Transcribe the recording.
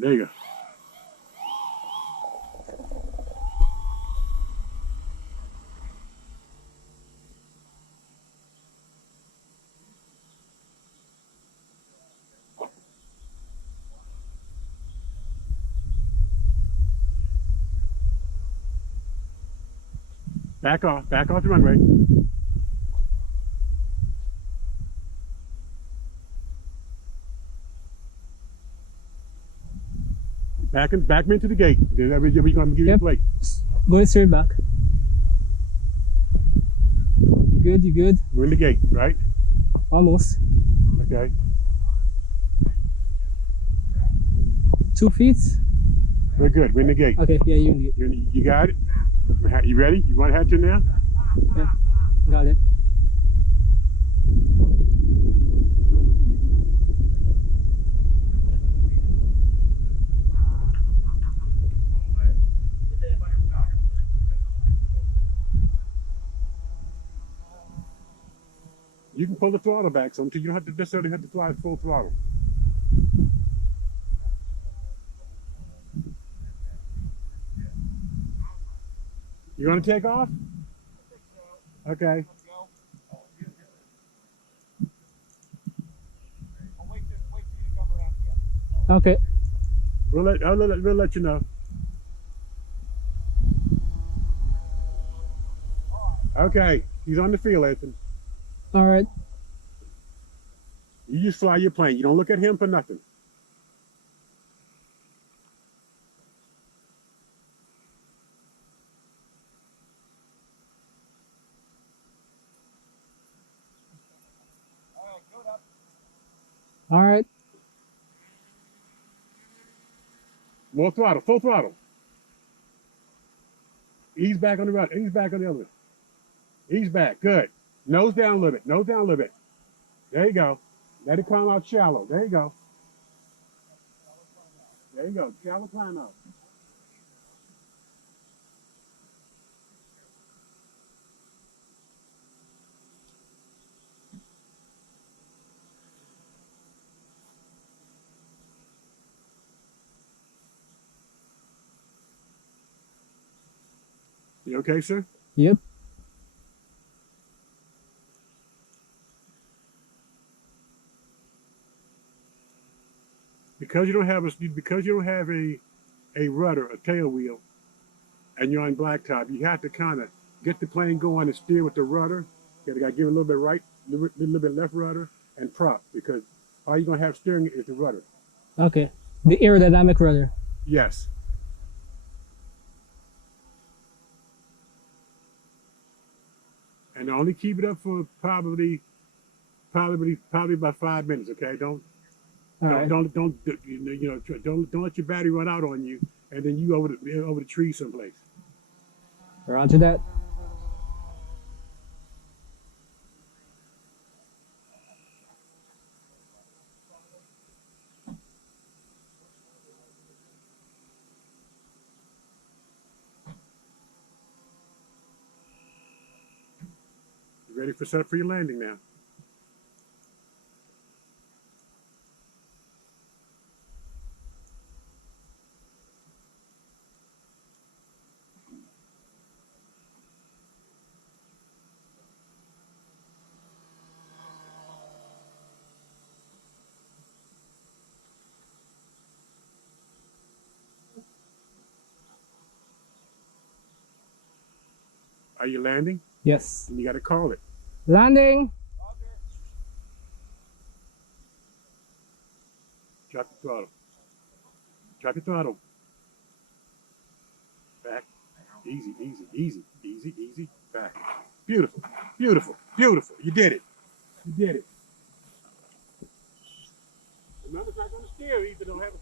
There you go. Back off the runway. Back into the gate. We're going to give you the plate. Going straight back. You good? You good? We're in the gate, right? Almost. Okay. 2 feet. We're good. We're in the gate. Okay, yeah, you're in the gate. You got it? You ready? You want to head to now? Yeah, got it. You can pull the throttle back so you don't have to necessarily have to fly full throttle. You want to take off? Okay. Okay. We'll let you know. Okay. He's on the field, Anthony. All right. You just fly your plane. You don't look at him for nothing. All right. More throttle, full throttle. Ease back on the rudder. Ease back on the other. Ease back. Good. Nose down a little bit. Nose down a little bit. There you go. Let it climb out shallow. There you go. There you go. Shallow climb out. You okay, sir? Yep. Because you don't have a rudder, a tail wheel, and you're on blacktop, you have to kind of get the plane going and steer with the rudder. You got to give it a little bit right, a little bit left rudder, and prop, because all you're going to have steering is the rudder. Okay. The aerodynamic rudder. Yes. And only keep it up for probably about 5 minutes. Okay, don't let your battery run out on you, and then you over the tree someplace. Roger that. You ready for set up for your landing now? Are you landing? Yes. And you got to call it. Landing. Drop the throttle. Drop your throttle. Back. Easy, easy, easy, easy, easy. Back. Beautiful, beautiful, beautiful. You did it. You did it. Remember, it's not going to steer either. Don't have a